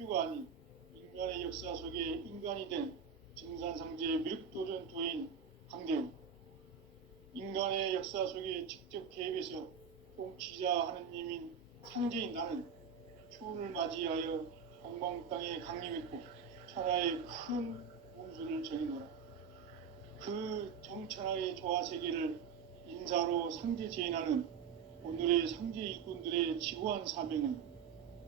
우주가 아닌 인간의 역사 속에 인간이 된 증산상제의 미륵도전도인 강대우. 인간의 역사 속에 직접 개입해서 통치자 하느님인 상제인 나는 추운을 맞이하여 동방 땅에 강림했고 천하의 큰 운수를 정해놓아 그 정천하의 조화세계를 인사로 상제 제인하는 오늘의 상제 일꾼들의 지구한 사명은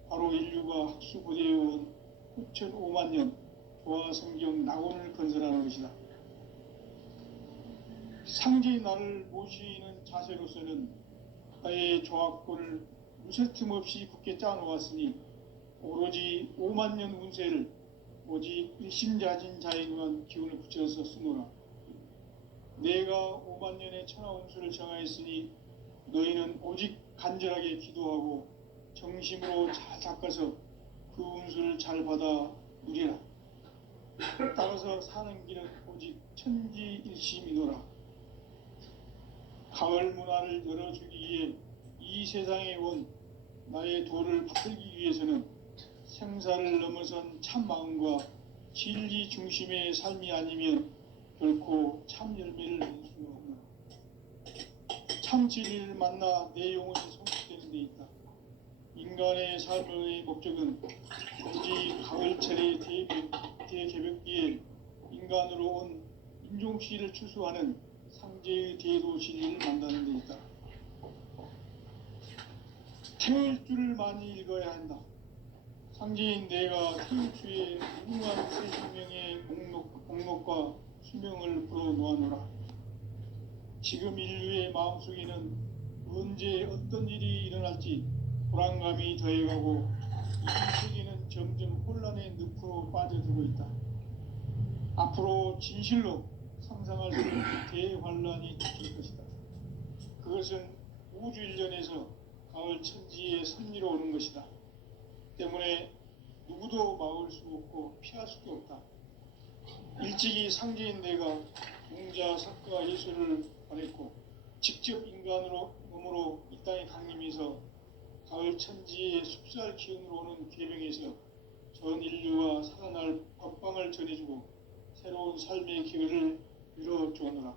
바로 인류가 학수고대해온 9,500만 년 조화성경 낙원을 건설하는 것이다. 상제인 나를 모시는 자세로서는 나의 조합권을 무쇠틈 없이 굳게 짜놓았으니 오로지 5만 년 운세를 오직 일심자진 자에게만 기운을 붙여서 쓰노라. 내가 5만 년의 천하 운수를 정하였으니 너희는 오직 간절하게 기도하고 정심으로 잘 닦아서 그 운수를 잘 받아 누리라. 따라서 사는 길은 오직 천지일심이노라. 가을 문화를 열어주기 위해 이 세상에 온 나의 도를 받들기 위해서는 생사를 넘어선 참 마음과 진리 중심의 삶이 아니면 결코 참 열매를 낼 수 없는 참 진리를 만나 내 영혼이 성숙되는 데 있다. 인간의 삶의 목적은 오직 가을철의 대개벽기에 인간으로 온 인종씨를 추수하는 상제의 대도 진리를 만나는 데 있다. 태울 줄을 많이 읽어야 한다. 상제인 내가 태울주의 무궁한 새 생명의 목록과 수명을 풀어놓아노라. 지금 인류의 마음속에는 언제 어떤 일이 일어날지 불안감이 더해가고 이 세계는 점점 혼란의 늪으로 빠져들고 있다. 앞으로 진실로 상상할 수 없는 대환란이 닥칠 것이다. 그것은 우주 일련에서 가을 천지의 섭리로 오는 것이다. 때문에 누구도 막을 수 없고 피할 수도 없다. 일찍이 상제인 내가 공자, 석가, 예술을 보냈고 직접 인간으로 몸으로 이 땅에 강림해서 가을 천지의 숲살 기운으로 오는 계명에서 전 인류와 살아날 법방을 전해주고 새로운 삶의 기회를 이뤄주오노라.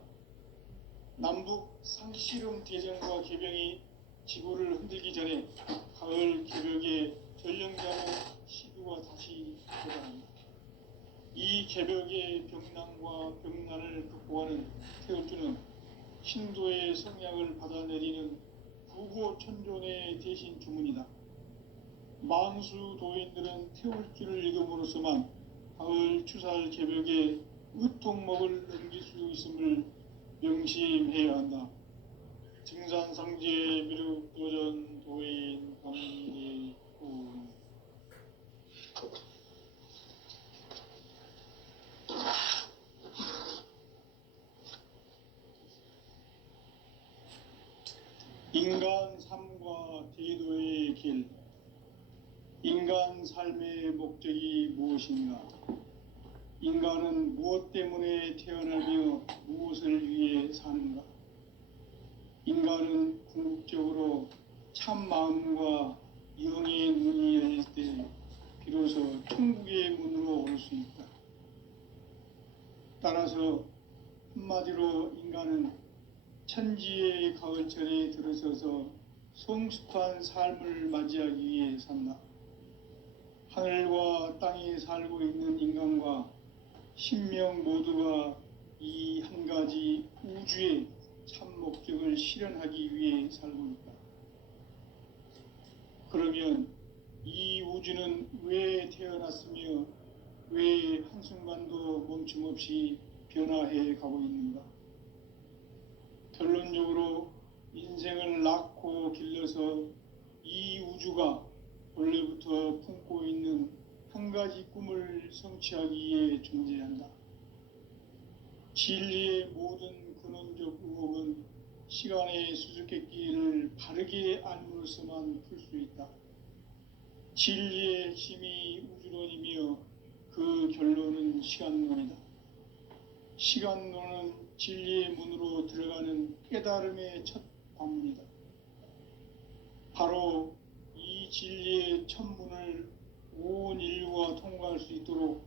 남북 상씨름 대전과 개병이 지구를 흔들기 전에 가을 개벽의 전령자로 시두가 다시 도달한다. 이 개벽의 병난과 병난을 극복하는 태울주는 신도의 성약을 받아내리는 부고천존의 대신 주문이다. 만수 도인들은 태울주를 읽음으로써만 가을 추살 개벽의 의통목을 넘길 수 있음을 명심해야 한다. 증산상제 미륵도전 도인 강대군. 인간 삶과 제도의 길. 인간 삶의 목적이 무엇인가? 인간은 무엇 때문에 태어나며 무엇을 위해 사는가? 인간은 궁극적으로 참 마음과 영의 문이 열릴 때 비로소 천국의 문으로 올 수 있다. 따라서 한마디로 인간은 천지의 가을철에 들어서서 성숙한 삶을 맞이하기 위해 산다. 하늘과 땅에 살고 있는 인간과 신명 모두가 이 한 가지 우주의 참 목적을 실현하기 위해 살고 있다. 그러면 이 우주는 왜 태어났으며 왜 한순간도 멈춤없이 변화해 가고 있는가? 결론적으로 인생을 낳고 길러서 이 우주가 원래부터 품고 있는 한 가지 꿈을 성취하기 위해 존재한다. 진리의 모든 근원적 의혹은 시간의 수수께끼를 바르게 알므로서만 풀 수 있다. 진리의 핵심이 우주론이며 그 결론은 시간론이다. 시간론은 진리의 문으로 들어가는 깨달음의 첫 관문이다. 바로 이 진리의 첫 문을 온 인류가 살아갈 수 있도록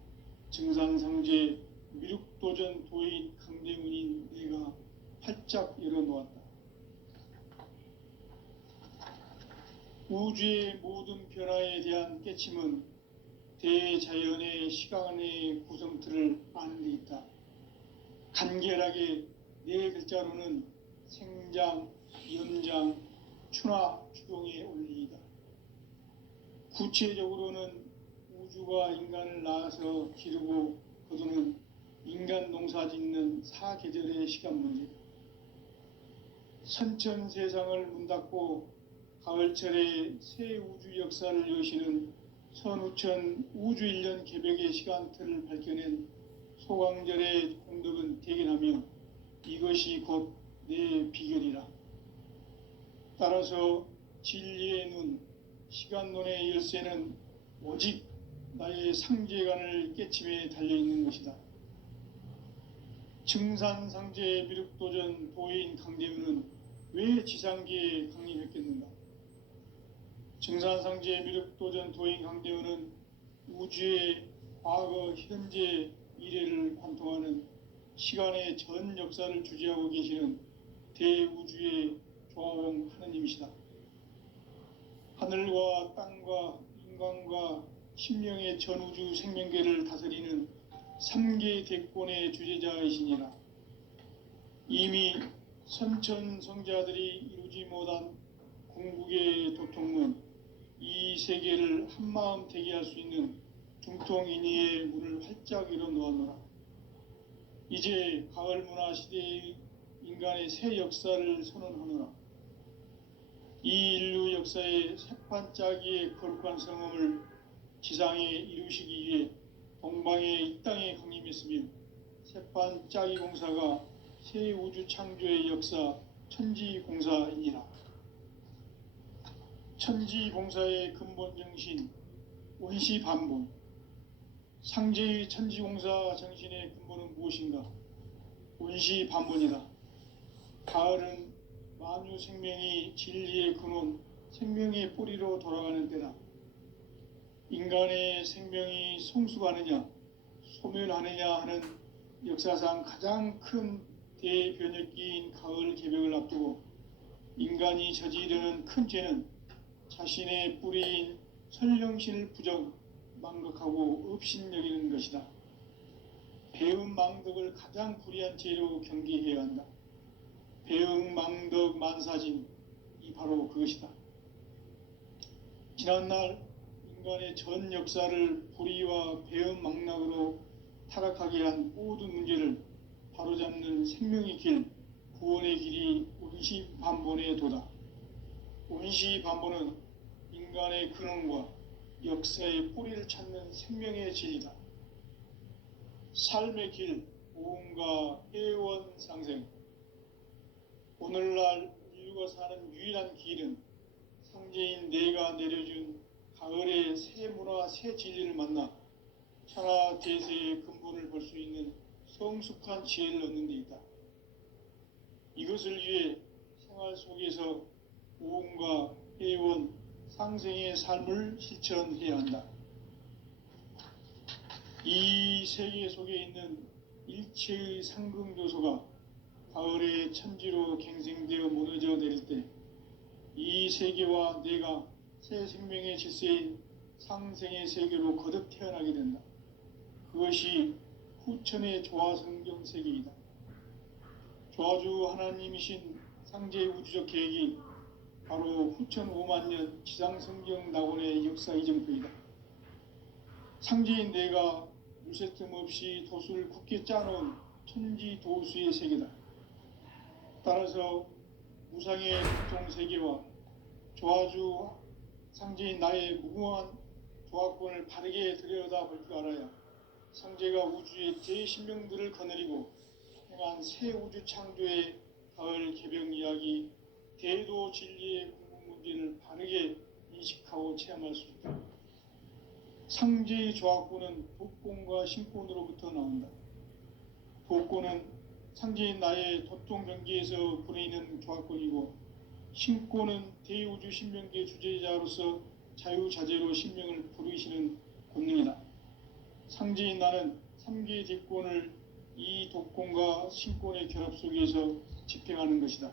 증산상제 미륵도전 도인 강대문인 내가 활짝 열어놓았다. 우주의 모든 변화에 대한 깨침은 대자연의 시간의 구성틀을 아는 데 있다. 간결하게 네 글자로는 생장, 연장, 추나 추동의 원리이다. 구체적으로는 우주가 인간을 낳아서 기르고 거두는 인간 농사 짓는 사계절의 시간 문제다. 선천 세상을 문 닫고 가을철에 새 우주 역사를 여시는 선우천 우주 1년 개벽의 시간틀을 밝혀낸 소강절의 공덕은 대견하며 이것이 곧 내 비결이라. 따라서 진리의 눈, 시간론의 열쇠는 오직 나의 상제관을 깨침에 달려있는 것이다. 증산상제 미륵도전 도인 강대문은 왜 지상계에 강림했겠는가? 증산상제 미륵도전 도인 강대문은 우주의 과거, 현재, 미래를 관통하는 시간의 전 역사를 주재하고 계시는 대우주의 조화봉 하느님이시다. 하늘과 땅과 인간과 신명의 전우주 생명계를 다스리는 3계 대권의 주재자이시니라. 이미 선천성자들이 이루지 못한 궁극의 도통문, 이 세계를 한마음 되게 할 수 있는 중통인의의 문을 활짝 열어놓았노라. 이제 가을 문화 시대의 인간의 새 역사를 선언하노라. 이 인류 역사의 새판짜기의 거룩한 성험을 지상에 이루시기 위해 동방의 이 땅에 강림했으며 새판짜기 공사가 새 우주 창조의 역사 천지공사이니라. 천지공사의 근본 정신 원시반본, 상제의 천지공사 정신의 근본은 무엇인가? 원시반본이다. 가을은 만유 생명이 진리의 근원, 생명의 뿌리로 돌아가는 때다. 인간의 생명이 성숙하느냐, 소멸하느냐 하는 역사상 가장 큰 대변혁기인 가을 개벽을 앞두고 인간이 저지르는 큰 죄는 자신의 뿌리인 설령신을 부정, 망각하고 업신여기는 것이다. 배음 망덕을 가장 불의한 죄로 경계해야 한다. 배음 망덕 만사진, 이 바로 그것이다. 지난날 인간의 전 역사를 불의와 배음 망락으로 타락하게 한 모든 문제를 바로잡는 생명의 길, 구원의 길이 원시반본의 도다. 원시반본은 인간의 근원과 역사의 뿌리를 찾는 생명의 진리다. 삶의 길, 오음과 애원상생. 오늘날 인류가 사는 유일한 길은 상제인 내가 내려준 가을의 새 문화, 새 진리를 만나 천하 대세의 근본을 볼 수 있는 성숙한 지혜를 얻는 데 있다. 이것을 위해 생활 속에서 오음과 애원, 상생의 삶을 실천해야 한다. 이 세계 속에 있는 일체의 상금 요소가 가을의 천지로 갱생되어 무너져 내릴 때 이 세계와 내가 새 생명의 질서인 상생의 세계로 거듭 태어나게 된다. 그것이 후천의 조화성경 세계이다. 조화주 하나님이신 상제의 우주적 계획이 바로 후천 5만 년 지상성경 낙원의 역사 이정표이다. 상제인 내가 물새 틈 없이 도수를 굳게 짜놓은 천지도수의 세계다. 따라서 무상의 국통세계와 조화주 상제인 나의 무궁한 조화권을 바르게 들여다볼 줄 알아야 상제가 우주의 대신명들을 거느리고 행한 새 우주 창조의 가을 개벽 이야기, 대도 진리의 궁극 문제를 바르게 인식하고 체험할 수 있다. 상제의 조화권은 도권과 신권으로부터 나온다. 도권은 상제인 나의 도통 경계에서 보내는 조화권이고, 신권은 대우주 신명계 주제자로서 자유자재로 신명을 부르시는 권능이다. 상제인 나는 3개 대권을 이 독권과 신권의 결합 속에서 집행하는 것이다.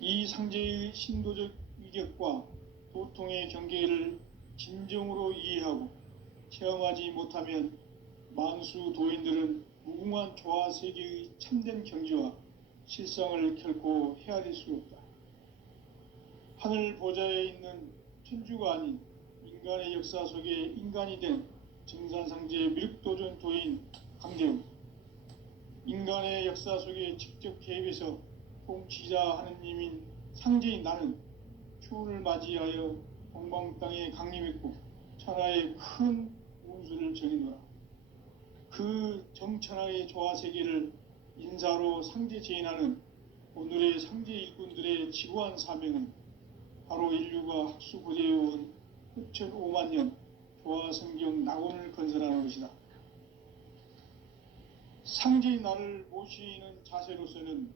이 상제의 신도적 위격과 도통의 경계를 진정으로 이해하고 체험하지 못하면 만수 도인들은 무궁한 조화 세계의 참된 경지와 실상을 결코 헤아릴 수 없다. 하늘 보좌에 있는 천주가 아닌 인간의 역사 속에 인간이 된 증산상제 미륵도전 도인 강대우, 인간의 역사 속에 직접 개입해서 통치자 하느님인 상제인 나는 추운을 맞이하여 동방 땅에 강림했고 천하의 큰 운수를 정해놓아 그 정천하의 조화세계를 인사로 상제 제인하는 오늘의 상제 일꾼들의 지구한 사명은 바로 인류가 학수고대해온 흑천 5만 년 조화성경 낙원을 건설하는 것이다. 상제인 나를 모시는 자세로서는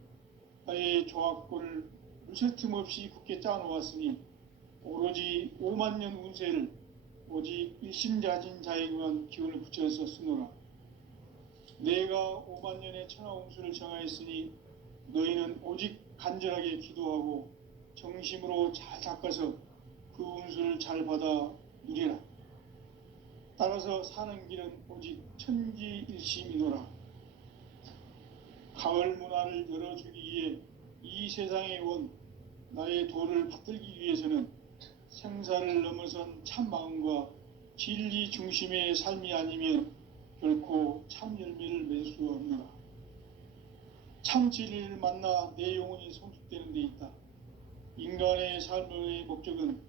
나의 조합권을 무쇠틈 없이 굳게 짜놓았으니 오로지 5만 년 운세를 오직 일심자진 자에게만 기운을 붙여서 쓰노라. 내가 5만 년의 천하 운수를 정하였으니 너희는 오직 간절하게 기도하고 정심으로 잘 닦아서 그 운수를 잘 받아 누리라. 따라서 사는 길은 오직 천지일심이노라. 가을 문화를 열어주기 위해 이 세상에 온 나의 도를 받들기 위해서는 생사를 넘어선 참 마음과 진리 중심의 삶이 아니면 결코 참 열매를 맺을 수 없노라. 참 진리를 만나 내 영혼이 성숙되는 데 있다. 인간의 삶의 목적은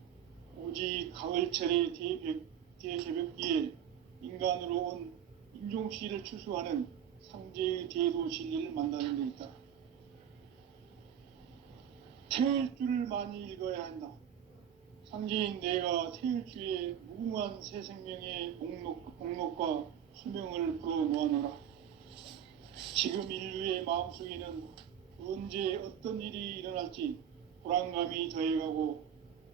오직 가을철의 대개벽기에 인간으로 온 인종씨를 추수하는 상제의 대도 진리를 만나는 데 있다. 태일주를 많이 읽어야 한다. 상제인 내가 태일주의 무궁한 새 생명의 목록과 수명을 불어놓아노라. 지금 인류의 마음속에는 언제 어떤 일이 일어날지 불안감이 더해가고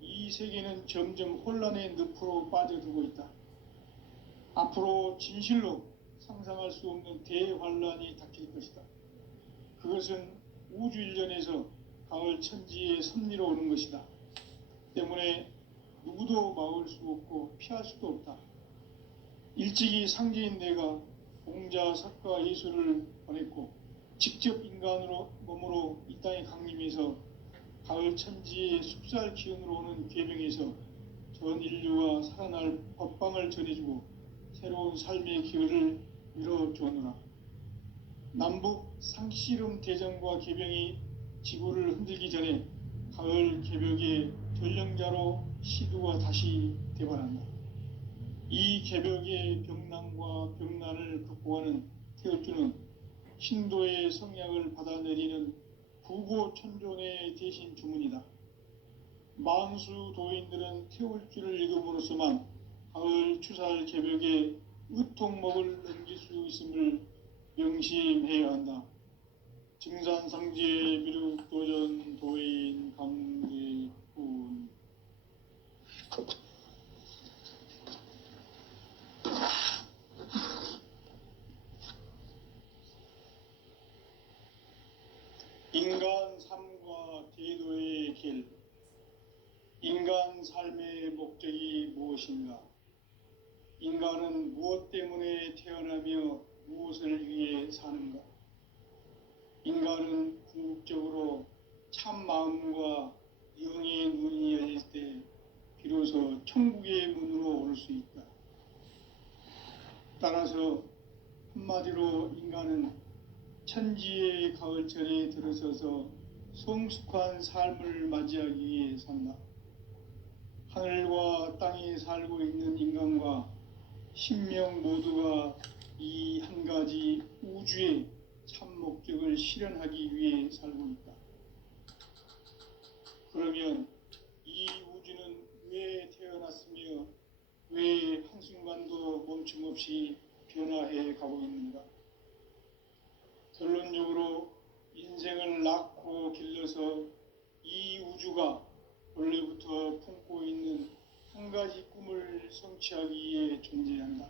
이 세계는 점점 혼란의 늪으로 빠져들고 있다. 앞으로 진실로 상상할 수 없는 대환란이 닥칠 것이다. 그것은 우주 일련에서 가을 천지의 섭리로 오는 것이다. 때문에 누구도 막을 수 없고 피할 수도 없다. 일찍이 상제인 내가 공자, 석가, 예수를 보냈고 직접 인간으로 몸으로 이 땅에 강림해서 가을 천지의 숲살 기운으로 오는 계명에서 전 인류가 살아날 법방을 전해주고 새로운 삶의 기회를 밀어주었노라. 남북 상씨름 대전과 계병이 지구를 흔들기 전에 가을 개벽의 전령자로 시두가 다시 대발한다. 이 개벽의 병난과 병난을 극복하는 태울주는 신도의 성약을 받아내리는 구고천존의 대신 주문이다. 만수 도인들은 태울주를 읽음으로써만 가을 추살 개벽의 의통목을 넘길 수 있음을 명심해야 한다. 증산상제 미륵도전 도인 강대훈. 인간 삶과 대도의 길. 인간 삶의 목적이 무엇인가? 인간은 무엇 때문에 태어나며 무엇을 위해 사는가? 인간은 궁극적으로 참 마음과 영의 눈이 열릴 때 비로소 천국의 문으로 올 수 있다. 따라서 한마디로 인간은 천지의 가을철에 들어서서 성숙한 삶을 맞이하기 위해 산다. 하늘과 땅에 살고 있는 인간과 신명 모두가 이 한 가지 우주의 참 목적을 실현하기 위해 살고 있다. 그러면 이 우주는 왜 태어났으며 왜 한순간도 멈춤 없이 변화해 가고 있는가? 결론적으로 인생을 낳고 길러서 이 우주가 원래부터 품고 있는 한 가지 꿈을 성취하기 위해 존재한다.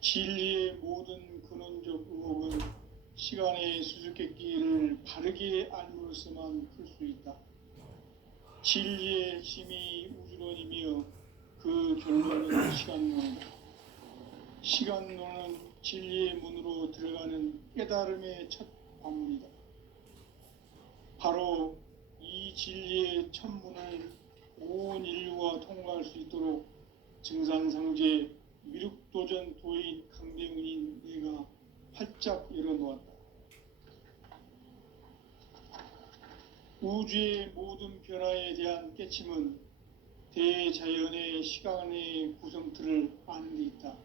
진리의 모든 근원적 의혹은 시간의 수수께끼를 바르게 알므로서만 풀 수 있다. 진리의 핵심이 우주론이며 그 결론은 시간론이다. 시간론은 진리의 문으로 들어가는 깨달음의 첫 방문이다. 바로 이 진리의 첫 문을 온 인류가 통과할 수 있도록 증산상제 미륵도전 도인 강대문인 내가 활짝 열어놓았다. 우주의 모든 변화에 대한 깨침은 대자연의 시간의 구성틀을 아는 데 있다.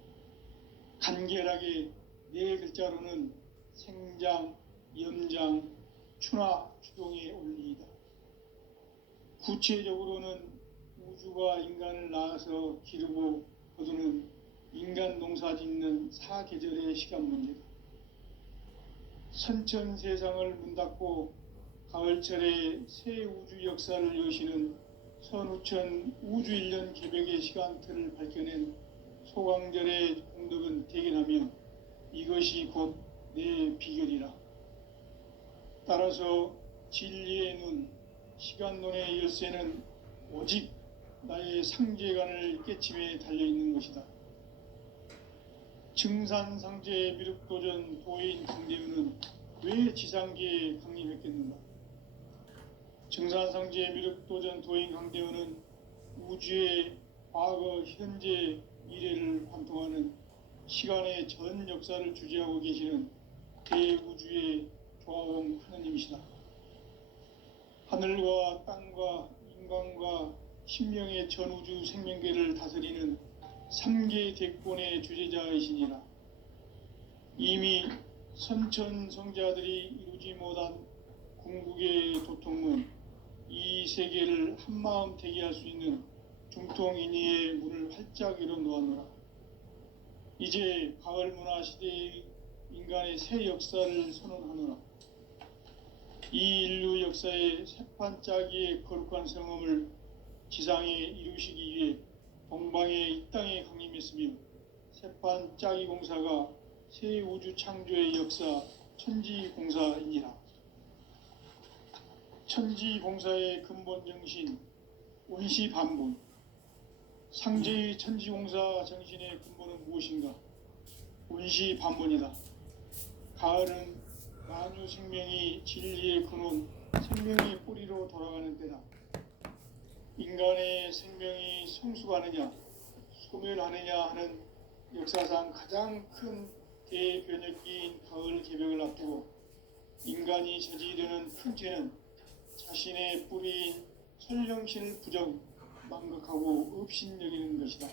간결하게 네 글자로는 생장, 염장, 추나 추동의 원리이다. 구체적으로는 우주가 인간을 낳아서 기르고 거두는 인간 농사 짓는 사계절의 시간 문제다. 선천 세상을 문 닫고 가을철에 새 우주 역사를 여시는 선우천 우주 1년 개벽의 시간틀을 밝혀낸 소강절의 공덕은 대견하며 이것이 곧 내 비결이라. 따라서 진리의 눈, 시간론의 열쇠는 오직 나의 상제관을 깨침에 달려있는 것이다. 증산상제 미륵도전 도인 강대우는 왜 지상계에 강림했겠는가? 증산상제 미륵도전 도인 강대우는 우주의 과거, 현재, 미래를 관통하는 시간의 전 역사를 주재하고 계시는 대우주의 조화원 하느님이시다. 하늘과 땅과 인간과 신명의 전우주 생명계를 다스리는 3계 대권의 주재자이시니라. 이미 선천성자들이 이루지 못한 궁극의 도통문, 이 세계를 한마음 대기할 수 있는 중통인의의 문을 활짝 열어놓았노라. 이제 가을 문화 시대의 인간의 새 역사를 선언하노라. 이 인류 역사의 새판짜기의 거룩한 성험을 지상에 이루시기 위해 동방의 이 땅에 강림했으며 새판짜기 공사가 새 우주 창조의 역사 천지공사이니라. 천지공사의 근본 정신 원시반본. 상제의 천지공사 정신의 근본은 무엇인가? 원시반본이다. 가을은 만유 생명이 진리의 근원, 생명의 뿌리로 돌아가는 때다. 인간의 생명이 성숙하느냐, 소멸하느냐 하는 역사상 가장 큰 대변혁기인 가을 개벽을 앞두고 인간이 저지르는 큰 죄는 자신의 뿌리인 설령신을 부정, 망극하고 업신여기는 것이다.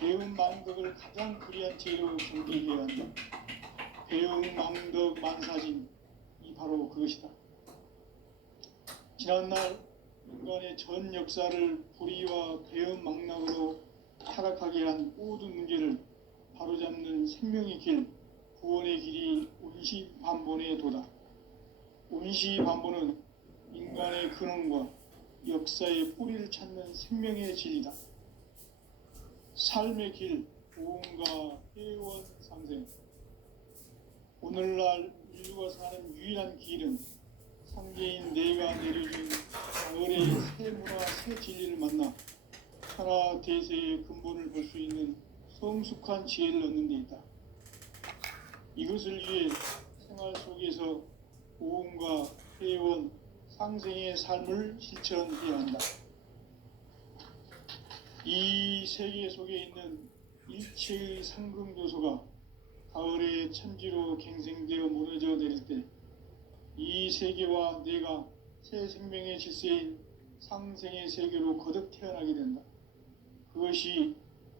배운 망덕을 가장 불의한 죄로 경계해야 한다. 배운 망덕 만사진, 이 바로 그것이다. 지난날 인간의 전 역사를 불의와 배운 망락으로 타락하게 한 모든 문제를 바로잡는 생명의 길, 구원의 길이 온시반본의 도다. 온시반본은 인간의 근원과 역사의 뿌리를 찾는 생명의 진리다. 삶의 길, 보험과 회원 상생. 오늘날 인류가 사는 유일한 길은 상제인 내가 내려준 가을의 새 문화, 새 진리를 만나 하나 대세의 근본을 볼 수 있는 성숙한 지혜를 얻는 데 있다. 이것을 위해 생활 속에서 보험과 회원, 상생의 삶을 실천해야 한다. 이 세계 속에 있는 일체의 상금 요소가 가을의 천지로 갱생되어 무너져 내릴 때 이 세계와 내가 새 생명의 질서인 상생의 세계로 거듭 태어나게 된다. 그것이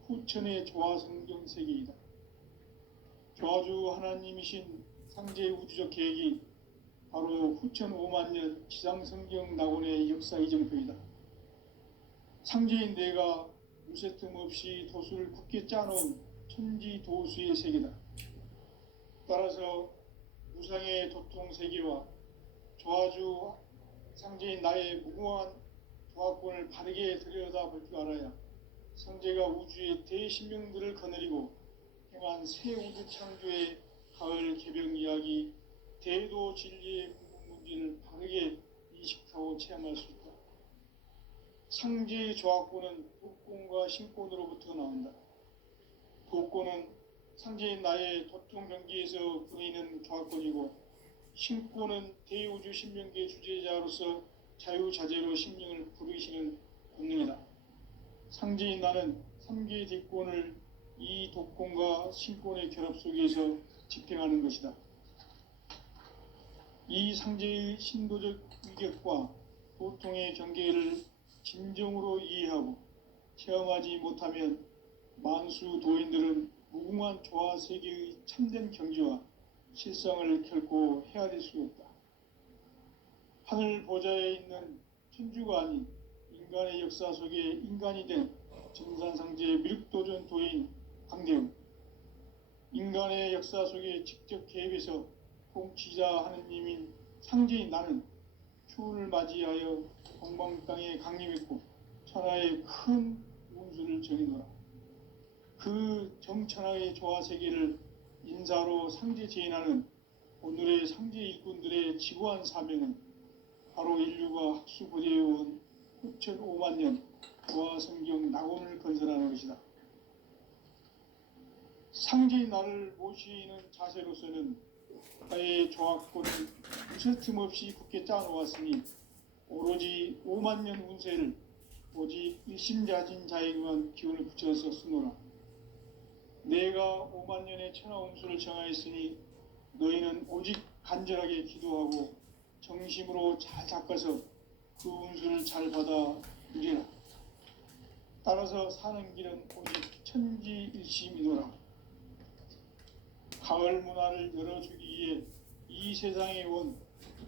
후천의 조화성경 세계이다. 조화주 하나님이신 상제의 우주적 계획이 바로 후천 5만 년 지상성경 낙원의 역사 이정표이다. 상제인 내가 무쇠틈 없이 도수를 굳게 짜놓은 천지도수의 세계다. 따라서 무상의 도통 세계와 조화주 상제인 나의 무궁한 조화권을 바르게 들여다볼 줄 알아야 상제가 우주의 대신명들을 거느리고 행한 새 우주 창조의 가을 개벽 이야기, 대도 진리의 궁극문제를 바르게 인식하고 체험할 수 있다. 상제의 조합권은 독권과 신권으로부터 나온다. 독권은 상제인 나의 도통 경기에서 보이는 조합권이고, 신권은 대우주 신명계 주제자로서 자유자재로 심령을 부르시는 본능이다. 상제인 나는 3개의 뒷권을 이 독권과 신권의 결합 속에서 집행하는 것이다. 이 상제의 신도적 위격과 도통의 경계를 진정으로 이해하고 체험하지 못하면 만수 도인들은 무궁한 조화 세계의 참된 경지와 실상을 결코 헤아릴 수 없다. 하늘 보좌에 있는 천주가 아닌 인간의 역사 속에 인간이 된 정산상제의 미륵도전 도인 강대웅, 인간의 역사 속에 직접 개입해서 통치자 하느님인 상제인 나는 추운을 맞이하여 동방 땅에 강림했고 천하의 큰 운수를 정해노라. 그 정천하의 조화 세계를 인사로 상제 제인하는 오늘의 상제 일꾼들의 지고한 사명은 바로 인류가 학수고대해온 9,500만 년 조화 성경 낙원을 건설하는 것이다. 상제인 나를 모시는 자세로서는 나의 조합권을 무설틈 없이 굳게 짜놓았으니 오로지 5만 년 운세를 오직 일심자진 자에게만 기운을 붙여서 쓰노라. 내가 5만 년의 천하 운수를 정하였으니 너희는 오직 간절하게 기도하고 정심으로 잘 닦아서 그 운수를 잘 받아 누리라. 따라서 사는 길은 오직 천지일심이노라. 가을 문화를 열어주기 위해 이 세상에 온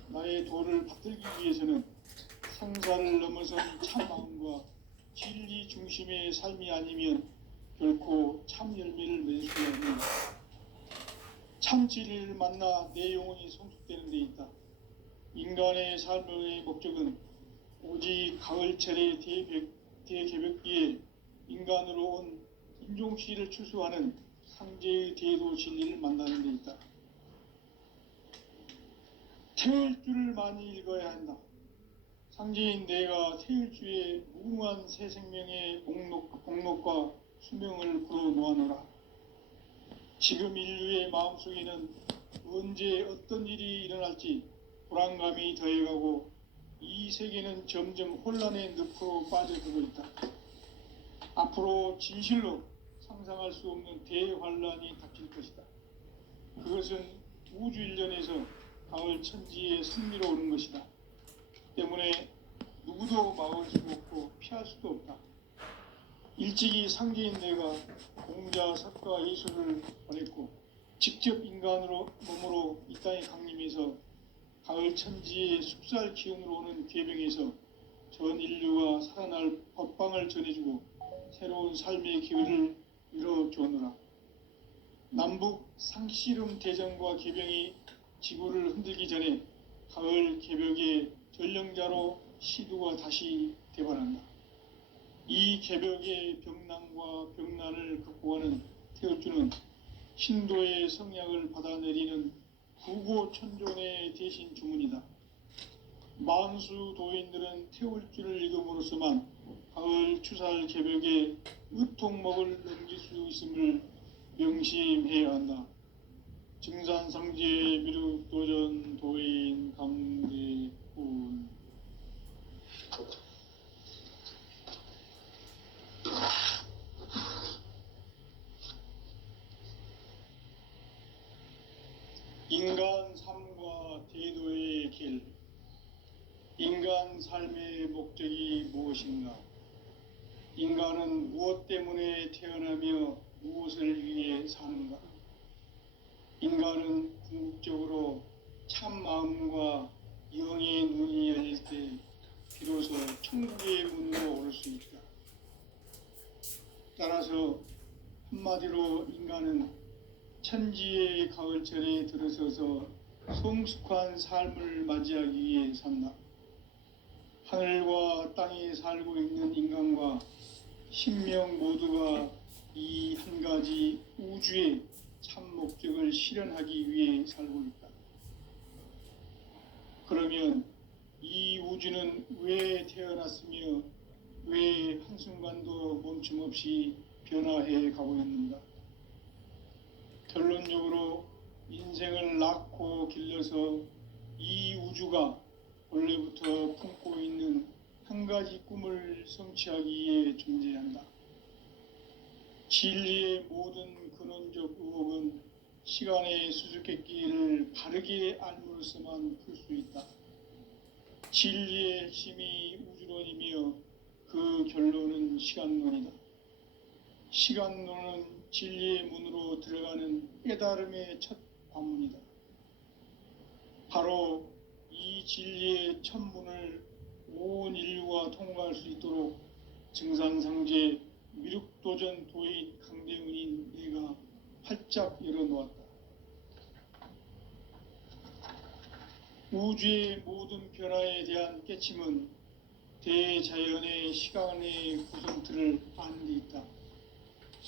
나의 도를 받들기 위해서는 생사를 넘어선 참 마음과 진리 중심의 삶이 아니면 결코 참 열매를 맺을 수 없는 참 진리를 만나 내 영혼이 성숙되는 데 있다. 인간의 삶의 목적은 오직 가을철의 대개벽기에 인간으로 온 인종씨를 추수하는 상제의 대도 진리를 만나는 데 있다. 태일주를 많이 읽어야 한다. 상제인 내가 태일주의 무궁한 새 생명의 복록과 수명을 불어놓아노라. 지금 인류의 마음속에는 언제 어떤 일이 일어날지 불안감이 더해가고 이 세계는 점점 혼란의 늪으로 빠져들고 있다. 앞으로 진실로 상상할 수 없는 대환란이 닥칠 것이다. 그것은 우주 일련에서 가을 천지에 승리로 오는 것이다. 때문에 누구도 막을 수 없고 피할 수도 없다. 일찍이 상제인 내가 공자, 석가, 예술을 보냈고 직접 인간으로 몸으로 이 땅에 강림해서 가을 천지의 숲살 기운으로 오는 괴병에서 전 인류가 살아날 법방을 전해주고 새로운 삶의 기회를 이뤄주었노라. 남북 상씨름 대전과 개병이 지구를 흔들기 전에 가을 개벽의 전령자로 시두가 다시 대발한다. 이 개벽의 병난과 병난을 극복하는 태울주는 신도의 성약을 받아내리는 구고천존의 대신 주문이다. 만수 도인들은 태울주를 읽음으로써만 가을 추살 개벽에 의통목을 넘길 수 있음을 명심해야 한다. 증산상제 미륵도전 도인 강대훈. 인간 삶과 대도의 길. 인간 삶의 목적이 무엇인가? 인간은 무엇 때문에 태어나며 무엇을 위해 사는가? 인간은 궁극적으로 참 마음과 영의 눈이 열릴 때 비로소 천국의 문으로 올 수 있다. 따라서 한마디로 인간은 천지의 가을철에 들어서서 성숙한 삶을 맞이하기 위해 산다. 하늘과 땅에 살고 있는 인간과 신명 모두가 이 한 가지 우주의 참 목적을 실현하기 위해 살고 있다. 그러면 이 우주는 왜 태어났으며 왜 한순간도 멈춤 없이 변화해 가고 있는가? 결론적으로 인생을 낳고 길러서 이 우주가 원래부터 품고 있는 한 가지 꿈을 성취하기 위해 존재한다. 진리의 모든 근원적 의혹은 시간의 수수께끼를 바르게 알므로서만 풀 수 있다. 진리의 핵심이 우주론이며 그 결론은 시간론이다. 시간론은 진리의 문으로 들어가는 깨달음의 첫 관문이다. 바로 이 진리의 첫 문을 온 인류가 통과할 수 있도록 증산상제 미륵도전 도인 강대훈인 내가 활짝 열어놓았다. 우주의 모든 변화에 대한 깨침은 대자연의 시간의 구성틀을 아는 데 있다.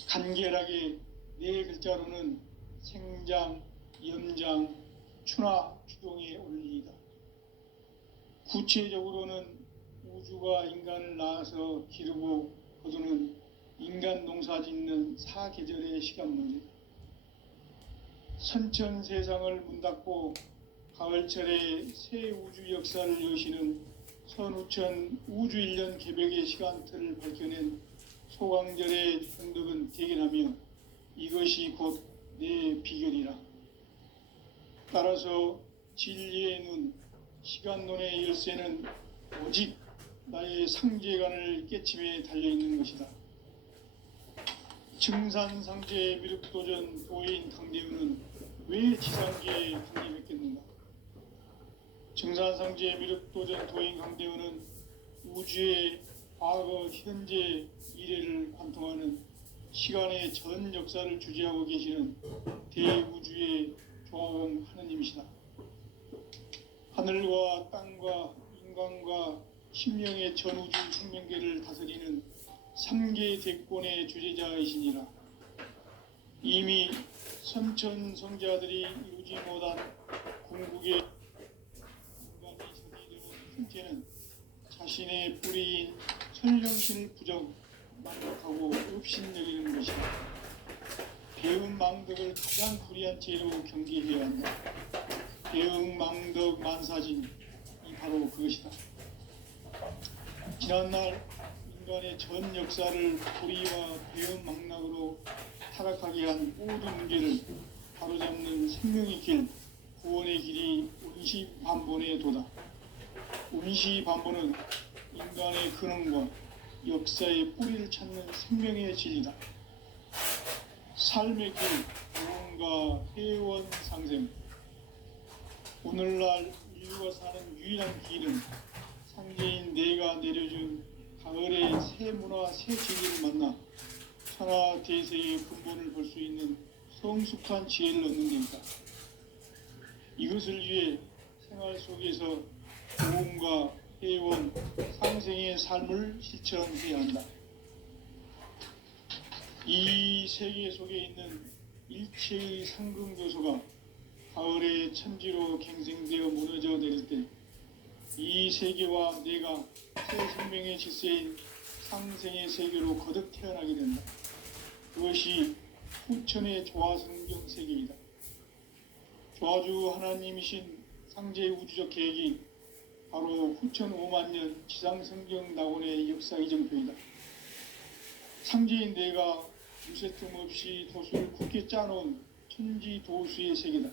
간결하게 네 글자로는 생장, 염장, 추나 추동의 원리이다. 구체적으로는 우주가 인간을 낳아서 기르고 거두는 인간 농사 짓는 사계절의 시간 문제다. 선천 세상을 문 닫고 가을철에 새 우주 역사를 여시는 선우천 우주 1년 개벽의 시간틀을 밝혀낸 소강절의 언덕은 대견하며 이것이 곧 내 비결이라. 따라서 진리의 눈, 시간론의 열쇠는 오직 나의 상제관을 깨침에 달려있는 것이다. 증산상제 미륵도전 도인 강대훈은 왜 지상계에 강림했겠는가? 증산상제 미륵도전 도인 강대훈은 우주의 과거, 현재, 미래를 관통하는 시간의 전 역사를 주재하고 계시는 대우주의 조화공 하느님이시다. 하늘과 땅과 인간과 심령의 전우주 생명계를 다스리는 3계 대권의 주재자이시니라. 이미 선천 성자들이 이루지 못한 궁극의 인간이 저지르는 형태는 자신의 뿌리인 천령신을 부정 만족하고 업신여기는 것이다. 배운 망덕을 가장 불의한 죄로 경계해야 한다. 배운 망덕 만사진이 바로 그것이다. 지난날 인간의 전 역사를 불의와 배운 망락으로 타락하게 한 모든 문제를 바로잡는 생명의 길, 구원의 길이 운시반본의 도다. 운시반본은 인간의 근원과 역사의 뿌리를 찾는 생명의 진리다. 삶의 길, 구원과 회원 상생. 오늘날 인류가 사는 유일한 길은 상제인 내가 내려준 가을의 새 문화, 새 진리를 만나 천하 대세의 근본을 볼 수 있는 성숙한 지혜를 얻는 데이다. 이것을 위해 생활 속에서 구원과 회원, 상생의 삶을 실천해야 한다. 이 세계 속에 있는 일체의 상근교소가 가을의 천지로 갱생되어 무너져 내릴 때 이 세계와 내가 새 생명의 질서인 상생의 세계로 거듭 태어나게 된다. 그것이 후천의 조화성경 세계이다. 조화주 하나님이신 상제의 우주적 계획이 바로 후천 5만 년 지상성경 낙원의 역사 이정표이다. 상제인 내가 유세틈 없이 도수를 굳게 짜놓은 천지도수의 세계다.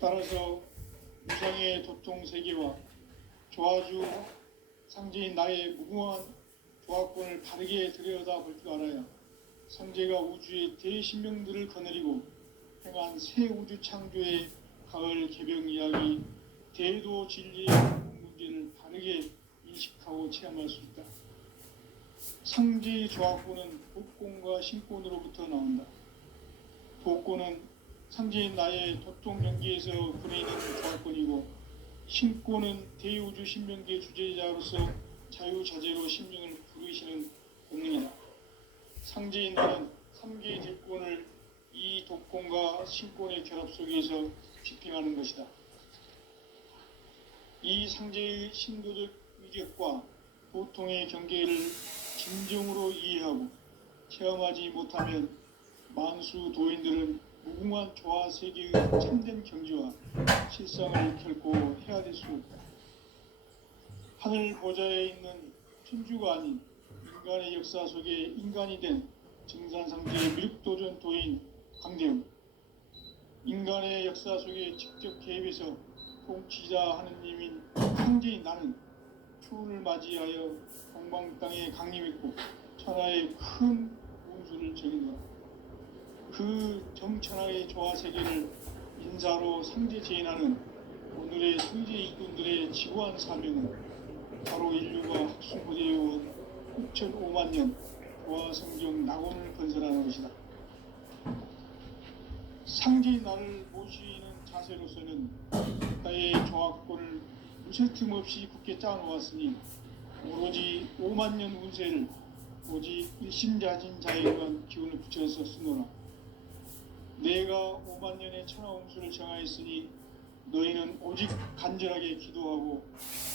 따라서 무상의 도통 세계와 조화주 상제인 나의 무궁한 조화권을 바르게 들여다볼 줄 알아야 상제가 우주의 대신명들을 거느리고 행한 새 우주 창조의 가을 개병 이야기 대도 진리의 문제를 바르게 인식하고 체험할 수 있다. 상제의 조화권은 복권과 신권으로부터 나온다. 복권은 상제인 나의 도통 경계에서 보내는 조화권이고, 신권은 대우주 신명계 주제자로서 자유자재로 심령을 부르시는 본능이다. 상제인 나는 3개의 대권을 이 독권과 신권의 결합 속에서 집행하는 것이다. 이 상제의 신도적 위격과 보통의 경계를 진정으로 이해하고 체험하지 못하면 만수 도인들은 무궁한 조화 세계의 참된 경지와 실상을 결코 헤아릴 수 없다. 하늘 보좌에 있는 천주가 아닌 인간의 역사 속에 인간이 된 증산상제의 미륵도전 도인 강대웅, 인간의 역사 속에 직접 개입해서 통치자 하느님인 상제인 나는 추운을 맞이하여 동방 땅에 강림했고 천하의 큰 운수를 적인다. 그 정천하의 조화 세계를 인사로 상제 제인하는 오늘의 상제 일꾼들의 지구한 사명은 바로 인류가 학수고대해온 6,500만 년 조화 성경 낙원을 건설하는 것이다. 상제인 나를 모시는 자세로서는 나의 조화권을 무쇠틈 없이 굳게 짜놓았으니 오로지 5만 년 운세를 오직 일심자진 자에게만 기운을 붙여서 쓰노라. 내가 5만 년의 천하홍수를 정하였으니 너희는 오직 간절하게 기도하고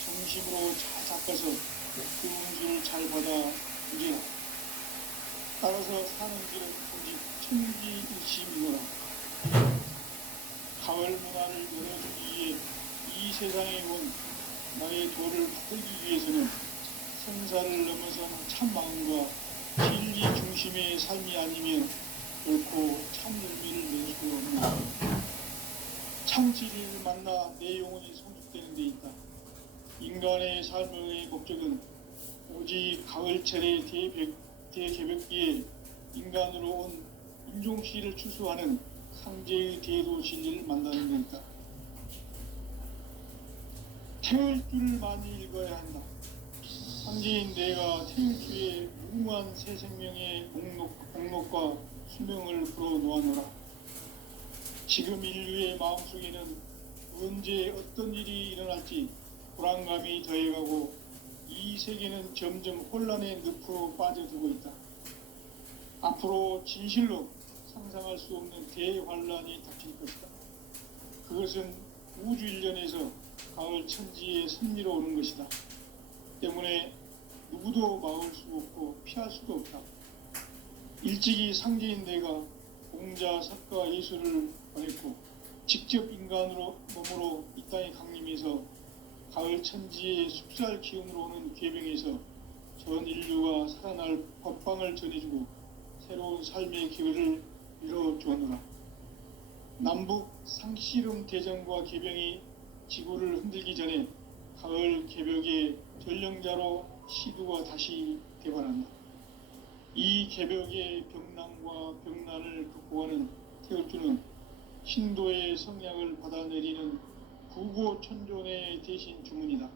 정심으로 잘 닦아서 그 운수를 잘 받아 이기라. 따라서 사는 길은 오직 천지일심이노라. 가을 문화를 열어주기 위해 이 세상에 온 나의 도를 받들기 위해서는 생사를 넘어선 참 마음과 진리 중심의 삶이 아니면 결코 참 열매를 낼 수 없는 참 진리를 만나 내 영혼이 성숙되는 데 있다. 인간의 삶의 목적은 오직 가을철의 대개벽기에 인간으로 온 인종시를 추수하는 상제의 대도 진리를 만나는 데 있다. 태을 줄을 많이 읽어야 한다. 상제인 내가 태을 주에 무궁한 새 생명의 목록과 수명을 풀어놓아노라. 지금 인류의 마음속에는 언제 어떤 일이 일어날지 불안감이 더해가고 이 세계는 점점 혼란의 늪으로 빠져들고 있다. 앞으로 진실로 상상할 수 없는 대환란이 닥칠 것이다. 그것은 우주 일련에서 가을 천지의 섭리로 오는 것이다. 때문에 누구도 막을 수 없고 피할 수도 없다. 일찍이 상제인 내가 공자, 석가, 예수를 보냈고 직접 인간으로 몸으로 이 땅에 강림해서 가을 천지의 숙살 기운으로 오는 계병에서 전 인류가 살아날 법방을 전해주고 새로운 삶의 기회를 이뤄주었노라. 남북 상씨름 대전과 계병이 지구를 흔들기 전에 가을 개벽의 전령자로 시두가 다시 대발한다. 이 개벽의 병난과 병난을 극복하는 태울주는 신도의 성량을 받아내리는 구고천존의 대신 주문이다.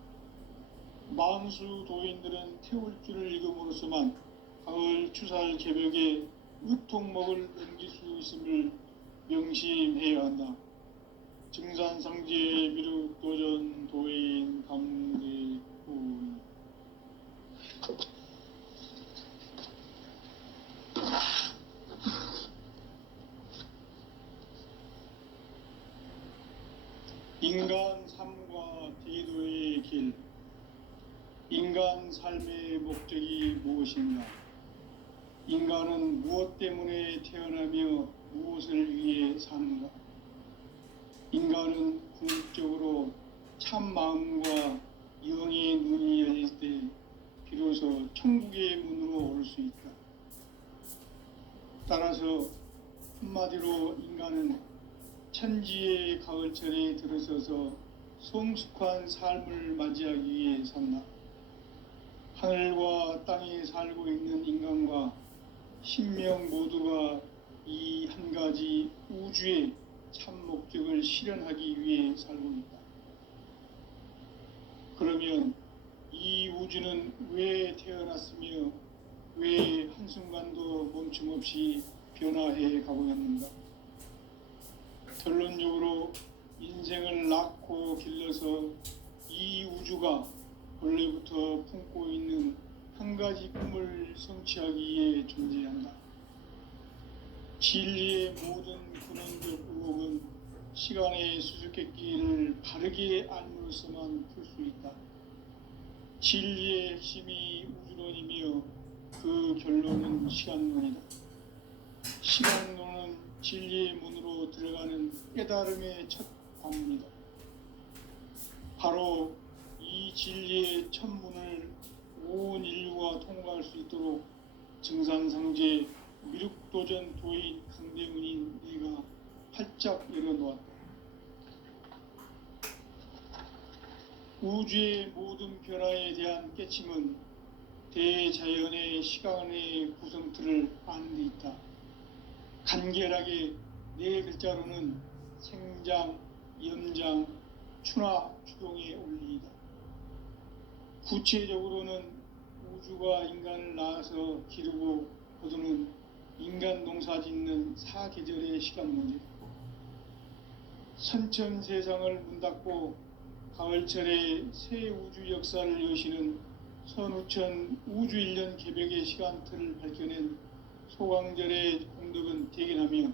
만수 도인들은 태울주를 읽음으로써만 가을 추살 개벽의 의통목을 넘길 수 있음을 명심해야 한다. 증산상제의 미륵도전 도인 강대훈. 인간 삶과 대도의 길. 인간 삶의 목적이 무엇인가? 인간은 무엇 때문에 태어나며 무엇을 위해 사는가? 인간은 궁극적으로 참 마음과 영의 눈이 열릴 때 비로소 천국의 문으로 올 수 있다. 따라서 한마디로 인간은 천지의 가을철에 들어서서 성숙한 삶을 맞이하기 위해 산다. 하늘과 땅에 살고 있는 인간과 신명 모두가 이 한 가지 우주의 참 목적을 실현하기 위해 살고 있다. 그러면 이 우주는 왜 태어났으며 왜 한순간도 멈춤없이 변화해 가고 있는가? 결론적으로 인생을 낳고 길러서 이 우주가 원래부터 품고 있는 한 가지 꿈을 성취하기 위해 존재한다. 진리의 모든 근원적 의혹은 시간의 수수께끼를 바르게 알므로서만 풀 수 있다. 진리의 핵심이 우주론이며 그 결론은 시간론이다. 시간론은 진리의 문으로 들어가는 깨달음의 첫 관문이다. 바로 이 진리의 첫 문을 온 인류가 통과할 수 있도록 증산상제 미륵도전 도인 강대훈인 네가 활짝 열어놓았다. 우주의 모든 변화에 대한 깨침은 대자연의 시간의 구성틀을 아는 데 있다. 간결하게 네 글자로는 생장, 염장, 추나 추동의 원리이다. 구체적으로는 우주가 인간을 낳아서 기르고 거두는 인간 농사 짓는 사계절의 시간 문제. 선천 세상을 문 닫고 가을철에 새 우주 역사를 여시는 선우천 우주 1년 개벽의 시간틀을 밝혀낸 소강절의 공덕은 대견하며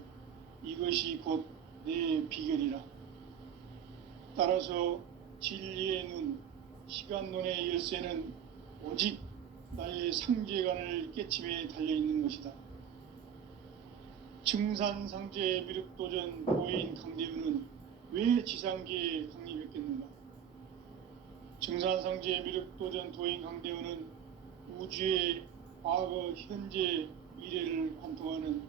이것이 곧 내 비결이라. 따라서 진리의 눈, 시간론의 열쇠는 오직 나의 상제관을 깨침에 달려있는 것이다. 증산상제 미륵도전 도인 강대훈은 왜 지상계에 강림했겠는가? 증산상제 미륵도전 도인 강대훈은 우주의 과거, 현재, 미래를 관통하는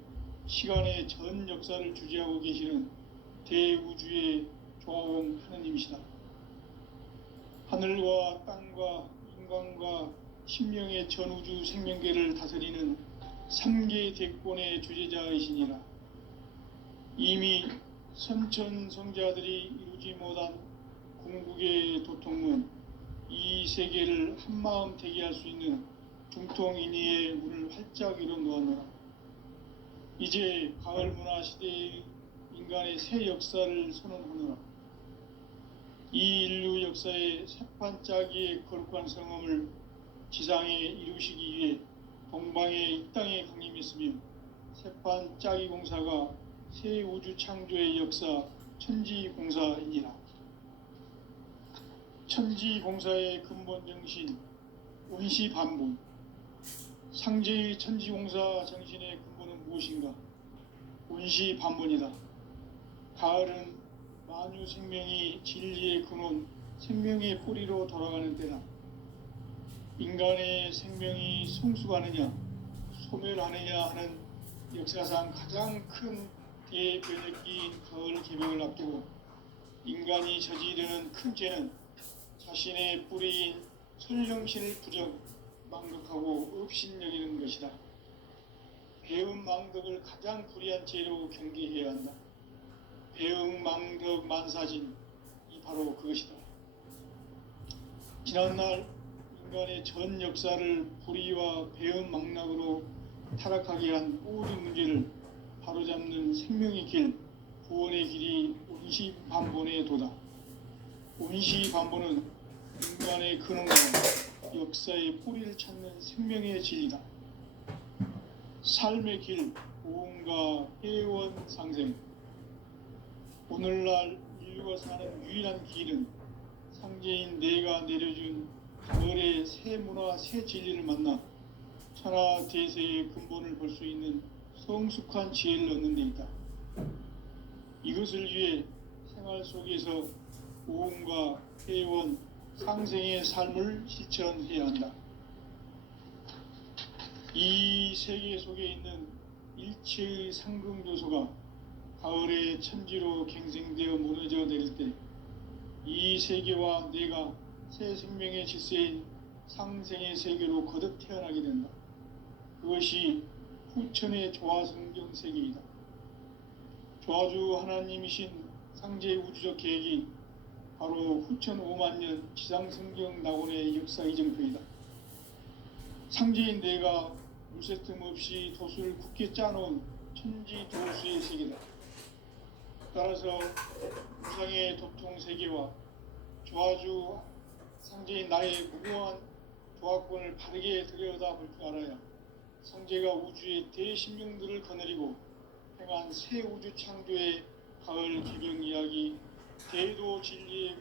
시간의 전 역사를 주재하고 계시는 대우주의 조화원 하느님이시다. 하늘과 땅과 인간과 신명의 전우주 생명계를 다스리는 3계 대권의 주제자이시니라. 이미 선천성자들이 이루지 못한 궁극의 도통문, 이 세계를 한마음 되게 할 수 있는 중통인의의 문을 활짝 열어놓았노라. 이제 가을 문화 시대의 인간의 새 역사를 선언하노라. 이 인류 역사의 새판짜기의 거룩한 성험을 지상에 이루시기 위해 동방의 이 땅에 강림했으며 새판짜기 공사가 새 우주 창조의 역사 천지공사이니라. 천지공사의 근본 정신 원시반본. 상제의 천지공사 정신의 근본은 무엇인가? 원시반본이다. 가을은 만유 생명이 진리의 근원, 생명의 뿌리로 돌아가는 때다. 인간의 생명이 성숙하느냐, 소멸하느냐 하는 역사상 가장 큰 대변혁기인 가을 개벽을 앞두고 인간이 저지르는 큰 죄는 자신의 뿌리인 설령신을 부정, 망덕하고 업신여기는 것이다. 배음 망덕을 가장 불의한 죄로 경계해야 한다. 배음 망덕 만사진, 이 바로 그것이다. 지난날 인간의 전 역사를 불의와 배음 망락으로 타락하게 한 모든 문제를 바로잡는 생명의 길, 구원의 길이 온시반본의 도다. 온시반본은 인간의 근원과 역사의 뿌리를 찾는 생명의 진리다. 삶의 길, 고음과 회원 상생. 오늘날 인류가 사는 유일한 길은 상제인 내가 내려준 가을의 새 문화, 새 진리를 만나 천하 대세의 근본을 볼 수 있는 성숙한 지혜를 얻는 데 있다. 이것을 위해 생활 속에서 고음과 회원, 상생의 삶을 실천해야 한다. 이 세계 속에 있는 일체의 상승조소가 가을의 천지로 갱생되어 무너져 내릴 때 이 세계와 내가 새 생명의 질서인 상생의 세계로 거듭 태어나게 된다. 그것이 후천의 조화성경 세계이다. 조화주 하나님이신 상제의 우주적 계획이 바로 후천 5만 년 지상성경 낙원의 역사 이정표이다. 상제인 내가 물새 틈 없이 도수를 굳게 짜놓은 천지 도수의 세계다. 따라서 무상의 도통 세계와 조화주 상제인 나의 무고한 도화권을 바르게 들여다볼 줄 알아야 성제가 우주의 대신명들을 거느리고 행한 새 우주 창조의 가을 개경 이야기, 대도 진리의